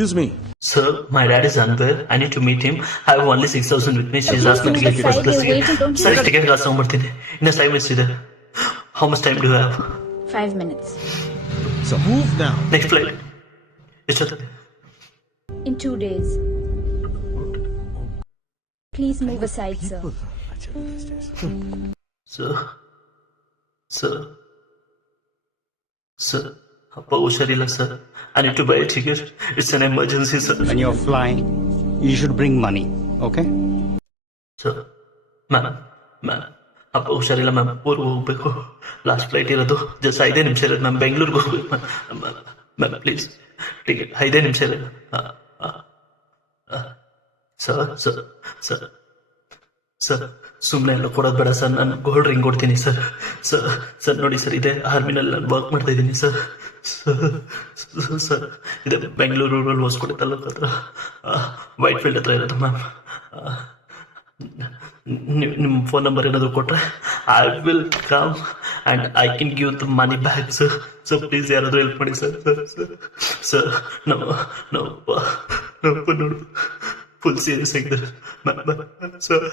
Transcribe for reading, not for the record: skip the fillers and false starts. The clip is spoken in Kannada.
Excuse me. Sir, my dad is unwell. I need to meet him. I have only 6,000 with me. She's asked me to get Please move aside. You're waiting, don't you? Sir, ticket class ಬರ್ತೀನಿ. ಇನ್ನ 5 minutes ಇದೆ. How much time do you have? 5 minutes. So move now. Next flight. ಎಷ್ಟೊತ್ತಿಗೆ? In 2 days. Please move aside, sir. Sir, ಅಪ್ಪ ಹುಷಾರಿಲ್ಲ sir. I need to buy a ticket. It's an emergency, sir. When you're flying, you should bring money, okay? Sir, ma'am, ಅಪ್ಪ ಹುಷಾರಿಲ್ಲ ಮ್ಯಾಮ್. ಊರಿಗೆ ಹೋಗ್ಬೇಕು. ಲಾಸ್ಟ್ ಫ್ಲೈಟ್ ಇರೋದು. ಜಸ್ಟ್ 5 ನಿಮಿಷ ಇರೋದು ಮ್ಯಾಮ್. ಬೆಂಗಳೂರಿಗೆ ಹೋಗ್ಬೇಕು ಮ್ಯಾಮ್. ಪ್ಲೀಸ್ ಟಿಕೆಟ್ 5 ನಿಮಿಷ ಇರೋದು. ಸರ್ ಸುಮ್ಮನೆ ಎಲ್ಲ ಕೊಡೋದು ಬೇಡ ಸರ್. ನಾನು ಗೋಲ್ಡ್ ರಿಂಗ್ ಕೊಡ್ತೀನಿ ಸರ್ ನೋಡಿ ಸರ್, ಇದೆ ಆರ್ಮಿನಲ್ಲಿ ನಾನು ವರ್ಕ್ ಮಾಡ್ತಾ ಇದ್ದೀನಿ ಸರ್. ಇದೆ ಬೆಂಗಳೂರು ರೂರಲ್ ಹೊಸಕೋಟೆ ತಾಲೂಕು ಹತ್ರ ವೈಟ್ ಫೀಲ್ಡ್ ಹತ್ರ ಇರೋದು ಮ್ಯಾಮ್. ನಿಮ್ಮ ಫೋನ್ ನಂಬರ್ ಏನಾದರೂ ಕೊಟ್ಟರೆ I will come and I can give the money back sir. Please ಯಾರಾದರೂ ಹೆಲ್ಪ್ ಮಾಡಿ ಸರ್. ನಾವು ನೋಡು ಫುಲ್ ಸೀರಿಯಸ್ ಆಗಿದ್ದಾರೆ ಸರ್.